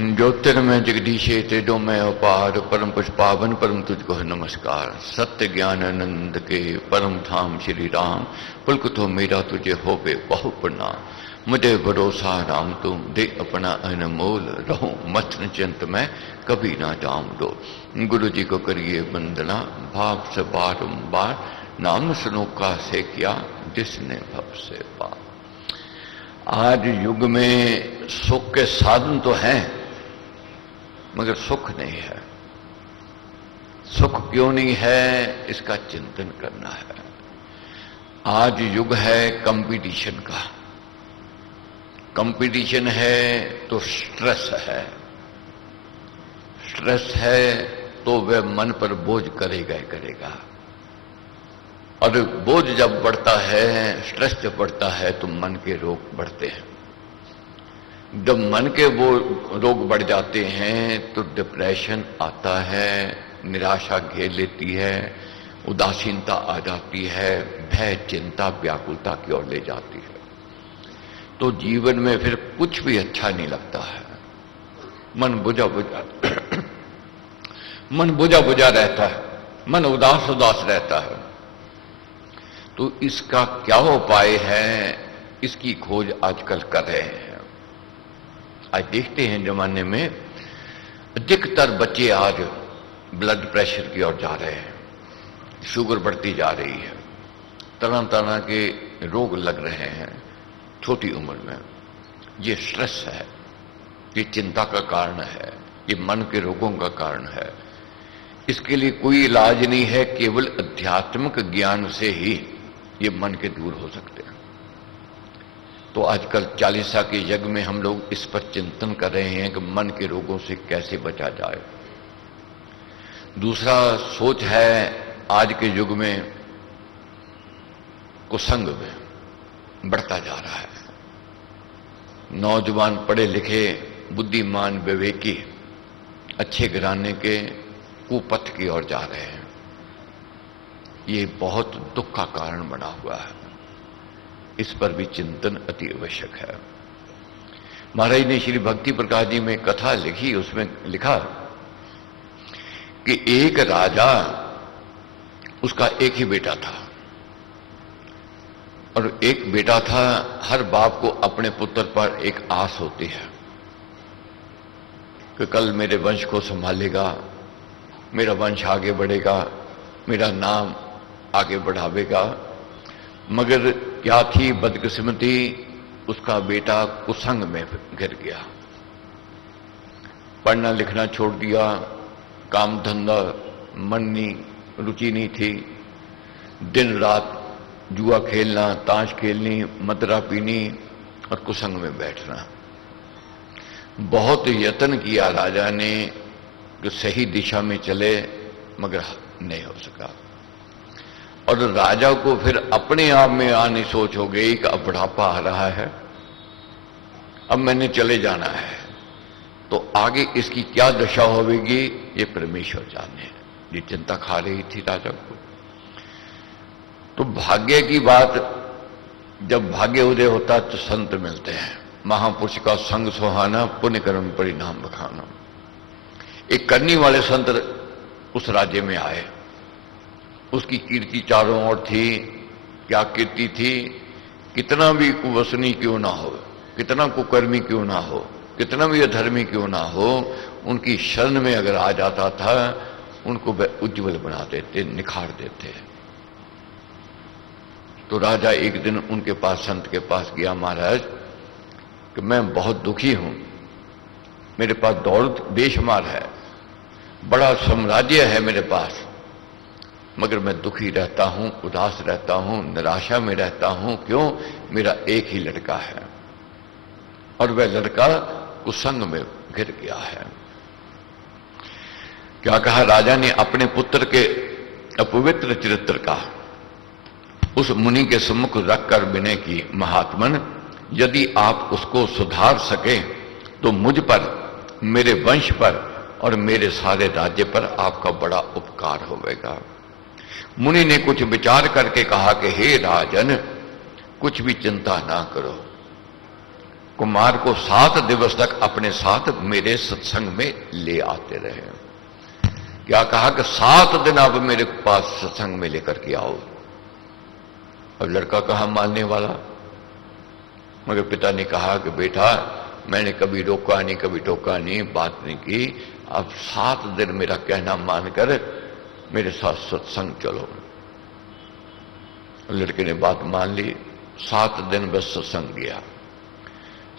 ज्योतिर्मय जगदीशे तेजो में अपार परम पुष्पावन परम तुझको है नमस्कार। सत्य ज्ञान आनंद के परम धाम श्री राम, पुलकुतो मेरा तुझे हो बे बहु प्रणाम। मुझे भरोसा राम तुम दे अपना अनमोल, रहूं मस्त चिंत में कभी ना जाऊं दो। गुरु जी को करिए वंदना भाव से बारंबार, नाम सुनो का से किया जिसने भव से पार। आज युग में सुख के साधन तो हैं मगर सुख नहीं है। सुख क्यों नहीं है, इसका चिंतन करना है। आज युग है कंपटीशन का। कंपटीशन है तो स्ट्रेस है। स्ट्रेस है तो वह मन पर बोझ करेगा ही करेगा। और बोझ जब बढ़ता है, स्ट्रेस जब बढ़ता है तो मन के रोग बढ़ते हैं। जब मन के वो रोग बढ़ जाते हैं तो डिप्रेशन आता है, निराशा घेर लेती है, उदासीनता आ जाती है, भय चिंता व्याकुलता की ओर ले जाती है। तो जीवन में फिर कुछ भी अच्छा नहीं लगता है। मन बुझा बुझा मन बुझा बुझा रहता है, मन उदास उदास रहता है। तो इसका क्या उपाय है, इसकी खोज आजकल कर रहे हैं। आज देखते हैं जमाने में अधिकतर बच्चे आज ब्लड प्रेशर की ओर जा रहे हैं, शुगर बढ़ती जा रही है, तरह तरह के रोग लग रहे हैं छोटी उम्र में। ये स्ट्रेस है, ये चिंता का कारण है, ये मन के रोगों का कारण है। इसके लिए कोई इलाज नहीं है, केवल आध्यात्मिक ज्ञान से ही ये मन के दूर हो सकते हैं। तो आजकल चालीसा के यज्ञ में हम लोग इस पर चिंतन कर रहे हैं कि मन के रोगों से कैसे बचा जाए। दूसरा सोच है आज के युग में कुसंग में बढ़ता जा रहा है। नौजवान पढ़े लिखे बुद्धिमान विवेकी अच्छे घराने के कुपथ की ओर जा रहे हैं। ये बहुत दुख का कारण बना हुआ है। इस पर भी चिंतन अति आवश्यक है। महाराज ने श्री भक्ति प्रकाश जी में कथा लिखी, उसमें लिखा कि एक राजा, उसका एक ही बेटा था और एक बेटा था। हर बाप को अपने पुत्र पर एक आस होती है कि कल मेरे वंश को संभालेगा, मेरा वंश आगे बढ़ेगा, मेरा नाम आगे बढ़ावेगा। मगर क्या थी बदकिस्मती, उसका बेटा कुसंग में गिर गया। पढ़ना लिखना छोड़ दिया, काम धंधा मन नहीं, रुचि नहीं थी। दिन रात जुआ खेलना, ताश खेलनी, मदरा पीनी और कुसंग में बैठना। बहुत यत्न किया राजा ने कि सही दिशा में चले, मगर नहीं हो सका। और राजा को फिर अपने आप में आनी सोच हो गई कि अब बुढ़ापा आ रहा है, अब मैंने चले जाना है। तो आगे इसकी क्या दशा होगी ये परमेश्वर जाने। ये चिंता खा रही थी राजा को। तो भाग्य की बात, जब भाग्य उदय होता तो संत मिलते हैं। महापुरुष का संग सुहाना, पुण्य कर्म परिणाम बखाना। एक करनी वाले संत उस राज्य में आए। उसकी कीर्ति चारों ओर थी। क्या कीर्ति थी, कितना भी कुवसनी क्यों ना हो, कितना कुकर्मी क्यों ना हो, कितना भी अधर्मी क्यों ना हो, उनकी शरण में अगर आ जाता था उनको उज्जवल बना देते, निखार देते। तो राजा एक दिन उनके पास, संत के पास गया, महाराज कि मैं बहुत दुखी हूं, मेरे पास दौलत बेशुमार है, बड़ा साम्राज्य है मेरे पास, मगर मैं दुखी रहता हूं, उदास रहता हूं, निराशा में रहता हूं। क्यों? मेरा एक ही लड़का है और वह लड़का कुसंग में गिर गया है। क्या कहा राजा ने अपने पुत्र के अपवित्र चरित्र का उस मुनि के सम्मुख रखकर विनय की, महात्मन यदि आप उसको सुधार सके तो मुझ पर, मेरे वंश पर और मेरे सारे राज्य पर आपका बड़ा उपकार होगा। मुनि ने कुछ विचार करके कहा कि हे राजन, कुछ भी चिंता ना करो, कुमार को 7 दिवस तक अपने साथ मेरे सत्संग में ले आते रहे। क्या कहा कि 7 दिन आप मेरे पास सत्संग में लेकर के आओ। अब लड़का कहा मानने वाला, मगर पिता ने कहा कि बेटा मैंने कभी रोका नहीं, कभी टोका नहीं, बात नहीं की, अब 7 दिन मेरा कहना मानकर मेरे साथ सत्संग चलो। लड़के ने बात मान ली, 7 दिन बस सत्संग गया।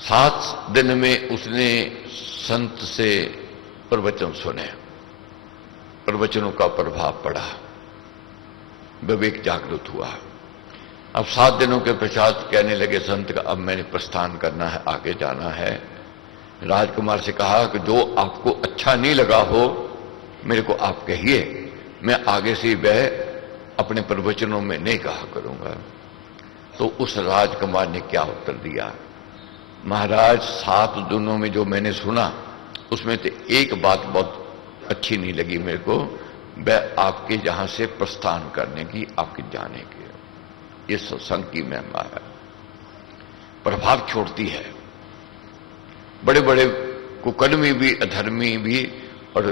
7 दिन में उसने संत से प्रवचन सुने, प्रवचनों का प्रभाव पड़ा, विवेक जागृत हुआ। अब 7 दिनों के पश्चात कहने लगे संत का अब मैंने प्रस्थान करना है, आगे जाना है। राजकुमार से कहा कि जो आपको अच्छा नहीं लगा हो मेरे को आप कहिए, मैं आगे से वह अपने प्रवचनों में नहीं कहा करूंगा। तो उस राजकुमार ने क्या उत्तर दिया, महाराज 7 दिनों में जो मैंने सुना उसमें तो एक बात बहुत अच्छी नहीं लगी मेरे को, वह आपके यहां से प्रस्थान करने की, आपके जाने की। ये सत्संग की महिमा है, प्रभाव छोड़ती है। बड़े बड़े कुकर्मी भी, अधर्मी भी और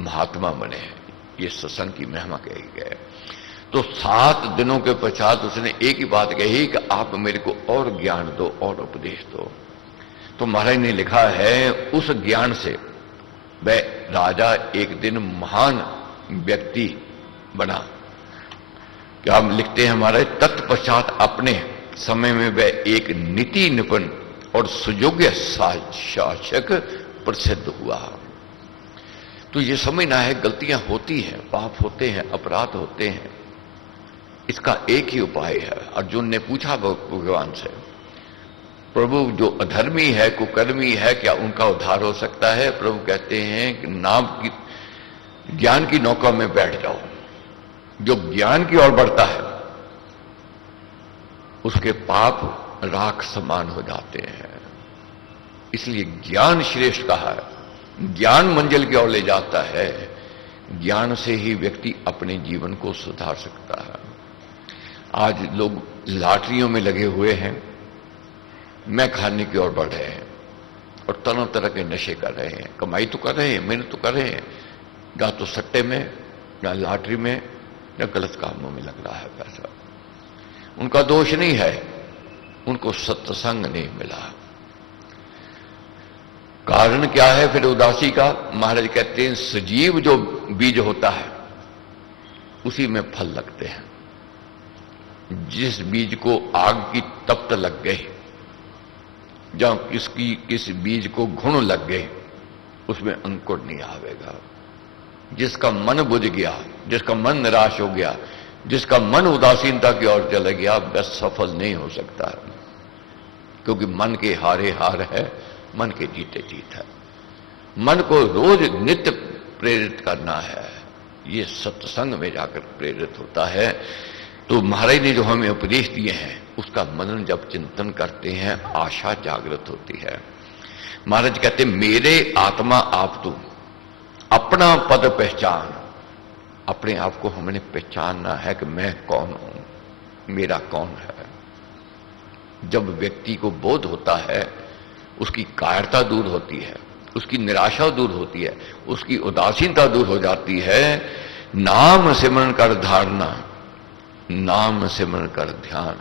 महात्मा बने हैं, ये सत्संग की महिमा कही गई। तो 7 दिनों के पश्चात उसने एक ही बात कही कि आप मेरे को और ज्ञान दो और उपदेश दो। तो महाराज ने लिखा है उस ज्ञान से वह राजा एक दिन महान व्यक्ति बना। क्या हम लिखते हैं महाराज, तत्पश्चात अपने समय में वह एक नीति निपुण और सुयोग्य शासक प्रसिद्ध हुआ। तो ये समझना है गलतियां होती हैं, पाप होते हैं, अपराध होते हैं, इसका एक ही उपाय है। अर्जुन ने पूछा भगवान से, प्रभु जो अधर्मी है, कुकर्मी है, क्या उनका उद्धार हो सकता है? प्रभु कहते हैं कि नाम की ज्ञान की नौका में बैठ जाओ। जो ज्ञान की ओर बढ़ता है उसके पाप राख समान हो जाते हैं। इसलिए ज्ञान श्रेष्ठ कहा है, ज्ञान मंजिल की ओर ले जाता है। ज्ञान से ही व्यक्ति अपने जीवन को सुधार सकता है। आज लोग लॉटरियों में लगे हुए हैं, मैं खाने की ओर बढ़ रहे हैं और तरह तरह के नशे कर रहे हैं, कमाई तो कर रहे हैं, मेहनत तो कर रहे हैं, या तो सट्टे में या लॉटरी में या गलत कामों में लग रहा है पैसा। उनका दोष नहीं है, उनको सत्संग नहीं मिला। कारण क्या है फिर उदासी का? महाराज कहते हैं सजीव जो बीज होता है उसी में फल लगते हैं। जिस बीज को आग की तप्त लग गई, जहां किस बीज को घुण लग गए, उसमें अंकुर नहीं आवेगा। जिसका मन बुझ गया, जिसका मन निराश हो गया, जिसका मन उदासीनता की ओर चला गया, वह सफल नहीं हो सकता है। क्योंकि मन के हारे हार है, मन के जीते जीत है। मन को रोज नित्य प्रेरित करना है, ये सत्संग में जाकर प्रेरित होता है। तो महाराज ने जो हमें उपदेश दिए हैं उसका मनन जब चिंतन करते हैं आशा जागृत होती है। महाराज कहते मेरे आत्मा आप तू अपना पद पहचान। अपने आप को हमने पहचानना है कि मैं कौन हूं, मेरा कौन है। जब व्यक्ति को बोध होता है उसकी कायरता दूर होती है, उसकी निराशा दूर होती है, उसकी उदासीनता दूर हो जाती है। नाम सिमरन कर धारणा, नाम सिमरन कर ध्यान,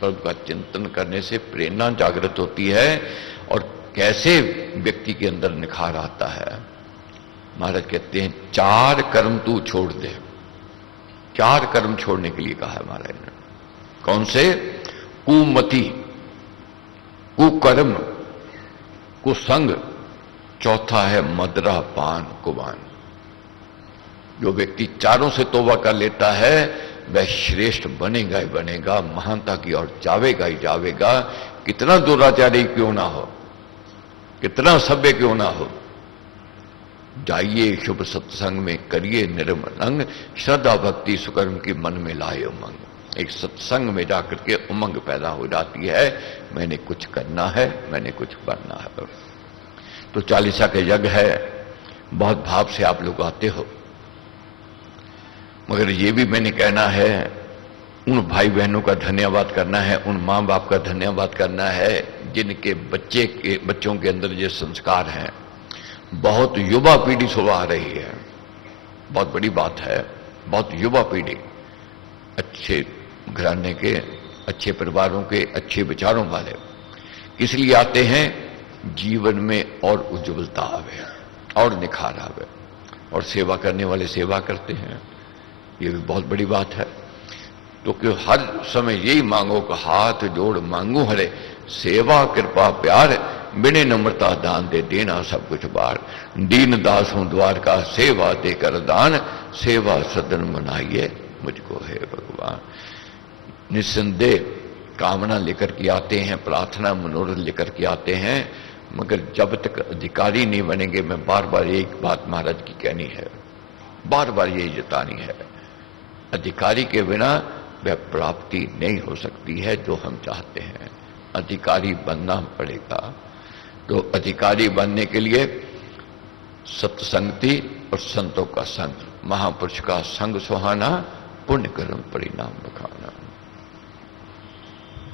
प्रभु का चिंतन करने से प्रेरणा जागृत होती है और कैसे व्यक्ति के अंदर निखार आता है। महाराज कहते हैं 4 कर्म तू छोड़ दे। 4 कर्म छोड़ने के लिए कहा है महाराज ने। कौन से? कुमति, कुकर्म, कुसंग, चौथा है मदरा पान कुबान। जो व्यक्ति चारों से तौबा कर लेता है वह श्रेष्ठ बनेगा ही बनेगा, महानता की ओर जावेगा ही जावेगा। कितना दुराचारी क्यों ना हो, कितना सभ्य क्यों ना हो, जाइए शुभ सत्संग में करिए निर्मल अंग, श्रद्धा भक्ति सुकर्म की मन में लाए उमंग। एक सत्संग में जाकर के उमंग पैदा हो जाती है, मैंने कुछ करना है, मैंने कुछ बनना है। तो 40 का यज्ञ है, बहुत भाव से आप लोग आते हो, मगर ये भी मैंने कहना है उन भाई बहनों का धन्यवाद करना है, उन माँ बाप का धन्यवाद करना है जिनके बच्चों के अंदर ये संस्कार हैं। बहुत युवा पीढ़ी सुबह आ रही है, बहुत बड़ी बात है। बहुत युवा पीढ़ी अच्छे घराने के, अच्छे परिवारों के, अच्छे विचारों वाले इसलिए आते हैं जीवन में और उज्ज्वलता आवे और निखार आवे, और सेवा करने वाले सेवा करते हैं, ये भी बहुत बड़ी बात है। तो कि हर समय यही मांगो कि हाथ जोड़ मांगू हरे, सेवा कृपा प्यार, बिने नम्रता दान दे देना सब कुछ बार। दीन दास हूं द्वार का, सेवा दे कर दान, सेवा सदन बनाइए मुझको है भगवान। निस्संदेह कामना लेकर के आते हैं, प्रार्थना मनोरथ लेकर के आते हैं, मगर जब तक अधिकारी नहीं बनेंगे, मैं बार बार एक बात महाराज की कहनी है, बार बार यही जतानी है, अधिकारी के बिना वह प्राप्ति नहीं हो सकती है जो हम चाहते हैं। अधिकारी बनना पड़ेगा। तो अधिकारी बनने के लिए सत्संगति और संतों का संग, महापुरुष का संग सुहाना, पुण्य कर्म परिणाम बखाना।